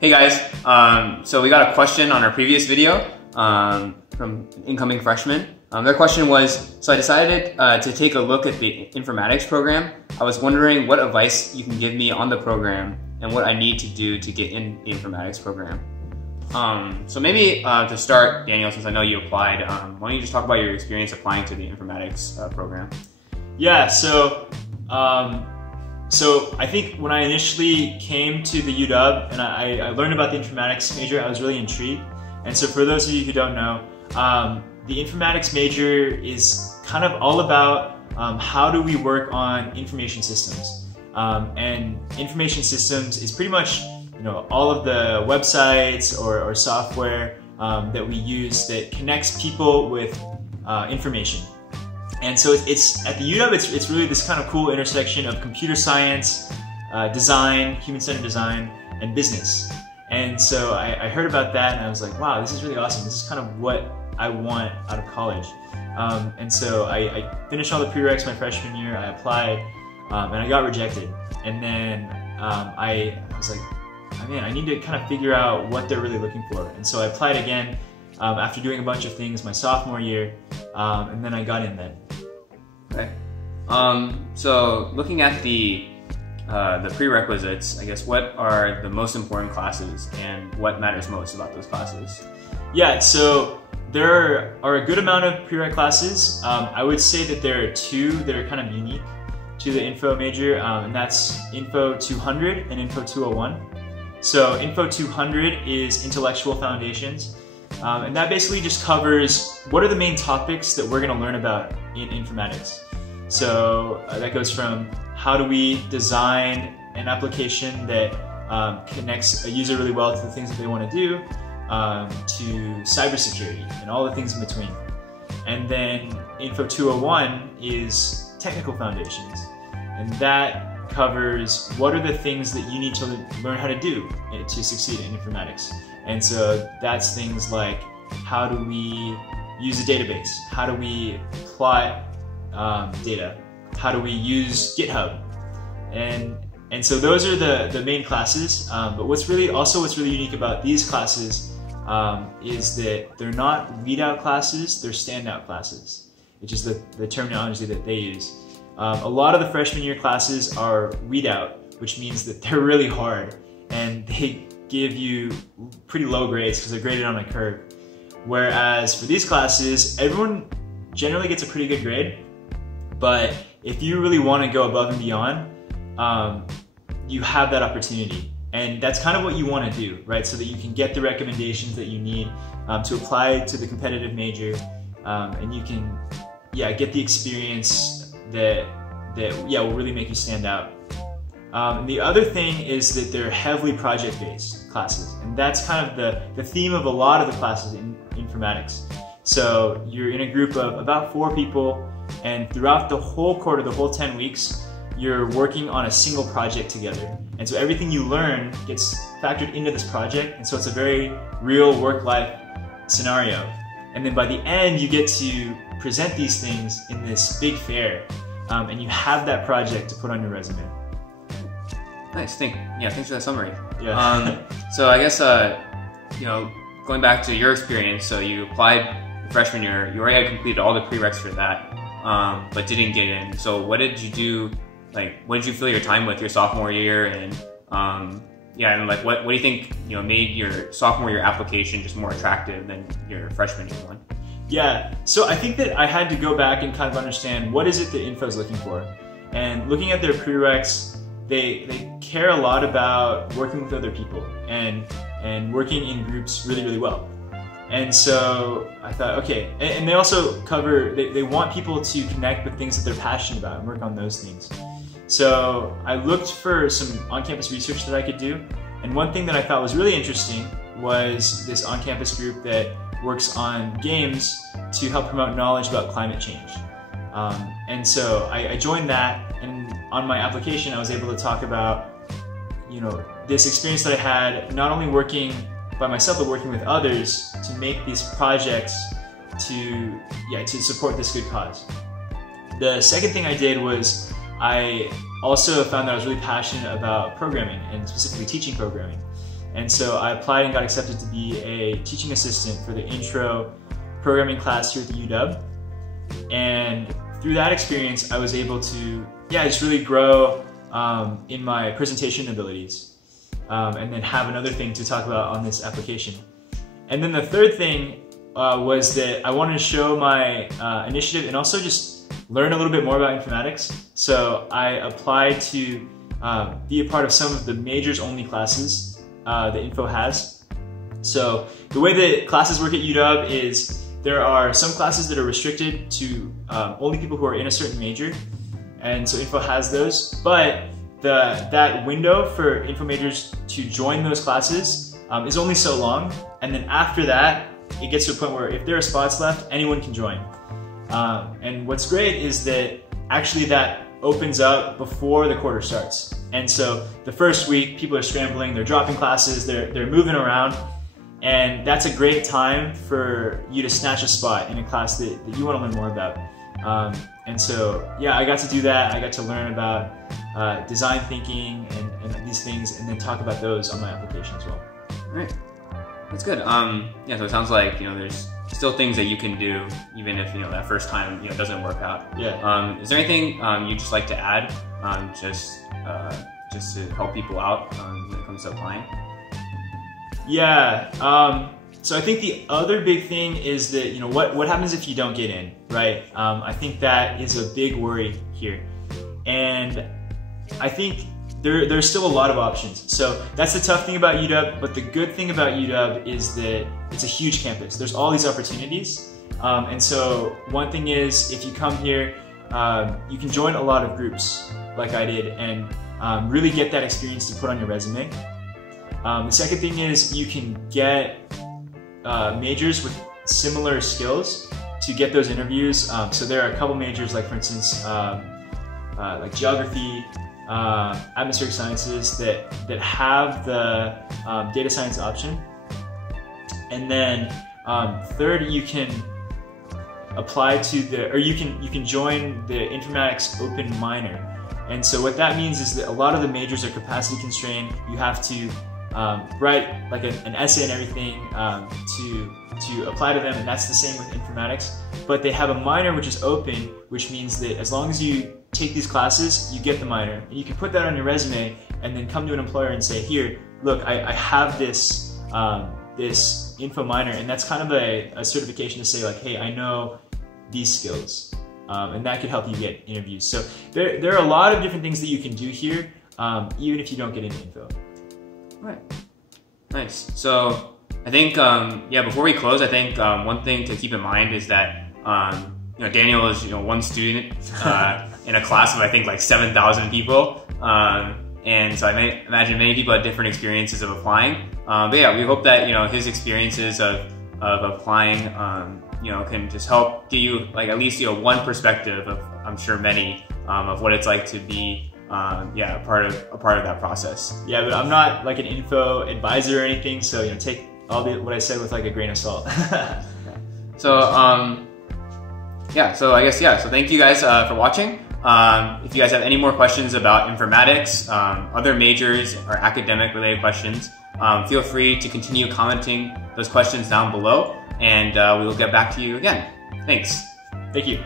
Hey guys, so we got a question on our previous video from incoming freshmen. Their question was, so I decided to take a look at the informatics program. I was wondering what advice you can give me on the program and what I need to do to get in the informatics program. So maybe to start, Daniel, since I know you applied, why don't you just talk about your experience applying to the informatics program? Yeah, so I think when I initially came to the UW and I learned about the informatics major, I was really intrigued. And so for those of you who don't know, the informatics major is kind of all about how do we work on information systems. And information systems is pretty much all of the websites or software that we use that connects people with information. And so it's at the UW, it's really this kind of cool intersection of computer science, design, human-centered design, and business. And so I heard about that and I was like, wow, this is really awesome. This is kind of what I want out of college. And so I finished all the prereqs my freshman year, I applied, and I got rejected. And then I was like, oh, man, I need to kind of figure out what they're really looking for. And so I applied again after doing a bunch of things my sophomore year, and then I got in then. Okay. So looking at the prerequisites, I guess, what are the most important classes and what matters most about those classes? Yeah, so there are a good amount of prereq classes. I would say that there are two that are kind of unique to the info major, and that's Info 200 and Info 201. So Info 200 is intellectual foundations, and that basically just covers what are the main topics that we're going to learn about in informatics. So that goes from how do we design an application that connects a user really well to the things that they want to do, to cybersecurity and all the things in between. And then Info 201 is technical foundations, and that covers what are the things that you need to learn how to do to succeed in informatics. And so that's things like, how do we use a database? How do we plot data? How do we use GitHub? And so those are the main classes. But what's really unique about these classes is that they're not readout classes, they're standout classes, which is the terminology that they use. A lot of the freshman year classes are readout, which means that they're really hard and they give you pretty low grades because they're graded on a curve. Whereas for these classes, everyone generally gets a pretty good grade, but if you really want to go above and beyond, you have that opportunity. And that's kind of what you want to do, right? So that you can get the recommendations that you need to apply to the competitive major, and you can, get the experience that will really make you stand out. And the other thing is that they're heavily project-based classes, and that's kind of the theme of a lot of the classes in informatics. So you're in a group of about 4 people, and throughout the whole quarter, the whole 10 weeks, you're working on a single project together. And so everything you learn gets factored into this project, and so it's a very real work-life scenario. And then by the end, you get to present these things in this big fair, and you have that project to put on your resume. Nice, thanks for that summary. Yeah. So I guess, going back to your experience, so you applied freshman year, you already had completed all the prereqs for that, but didn't get in. So what did you do? What did you fill your time with your sophomore year? And what do you think made your sophomore year application just more attractive than your freshman year one? Yeah, so I think that I had to go back and kind of understand what is it that Info is looking for. And looking at their prereqs, they care a lot about working with other people and working in groups really, really well. And so I thought, okay, and they also cover, they want people to connect with things that they're passionate about and work on those things. So I looked for some on-campus research that I could do, and one thing that I thought was really interesting was this on-campus group that works on games to help promote knowledge about climate change. And so I joined that, and on my application I was able to talk about this experience that I had, not only working by myself but working with others to make these projects to support this good cause. The second thing I did was I also found that I was really passionate about programming, and specifically teaching programming. And so I applied and got accepted to be a teaching assistant for the intro programming class here at the UW. And through that experience, I was able to, just really grow in my presentation abilities, and then have another thing to talk about on this application. And then the third thing was that I wanted to show my initiative and also just learn a little bit more about informatics. So I applied to be a part of some of the majors-only classes that Info has. So the way that classes work at UW is there are some classes that are restricted to only people who are in a certain major, and so Info has those. But that window for Info majors to join those classes is only so long, and then after that, it gets to a point where if there are spots left, anyone can join. And what's great is that actually that opens up before the quarter starts. And so the first week, people are scrambling, they're dropping classes, they're moving around, and that's a great time for you to snatch a spot in a class that you want to learn more about. And so, I got to do that. I got to learn about design thinking and these things, and then talk about those on my application as well. All right, that's good. So it sounds like there's still things that you can do even if that first time doesn't work out. Yeah. Is there anything you'd just like to add, just to help people out when it comes to applying? Yeah. So I think the other big thing is that what happens if you don't get in, right? I think that is a big worry here, and I think there's still a lot of options. So that's the tough thing about UW, but the good thing about UW is that it's a huge campus. There's all these opportunities. And so one thing is, if you come here, you can join a lot of groups like I did and really get that experience to put on your resume. The second thing is you can get majors with similar skills to get those interviews. So there are a couple majors, like for instance, like geography, atmospheric sciences that have the data science option. And then third, you can apply to you can join the informatics open minor. And so what that means is that a lot of the majors are capacity constrained. You have to write like an essay and everything to apply to them, and that's the same with informatics. But they have a minor which is open, which means that as long as you take these classes, you get the minor, and you can put that on your resume and then come to an employer and say, here, look, I have this this info minor, and that's kind of a certification to say like, hey, I know these skills, and that could help you get interviews. So there are a lot of different things that you can do here, even if you don't get into info. Right. Nice. So I think, before we close, I think one thing to keep in mind is that Daniel is one student in a class of I think like 7,000 people, and so I may imagine many people had different experiences of applying. But yeah, we hope that his experiences of applying can just help give you like at least one perspective of, I'm sure, many of what it's like to be a part of that process. Yeah, but I'm not like an info advisor or anything, so take all what I said with like a grain of salt. So so I guess so thank you guys for watching. If you guys have any more questions about informatics, other majors or academic related questions, feel free to continue commenting those questions down below, and we will get back to you again. Thanks. Thank you.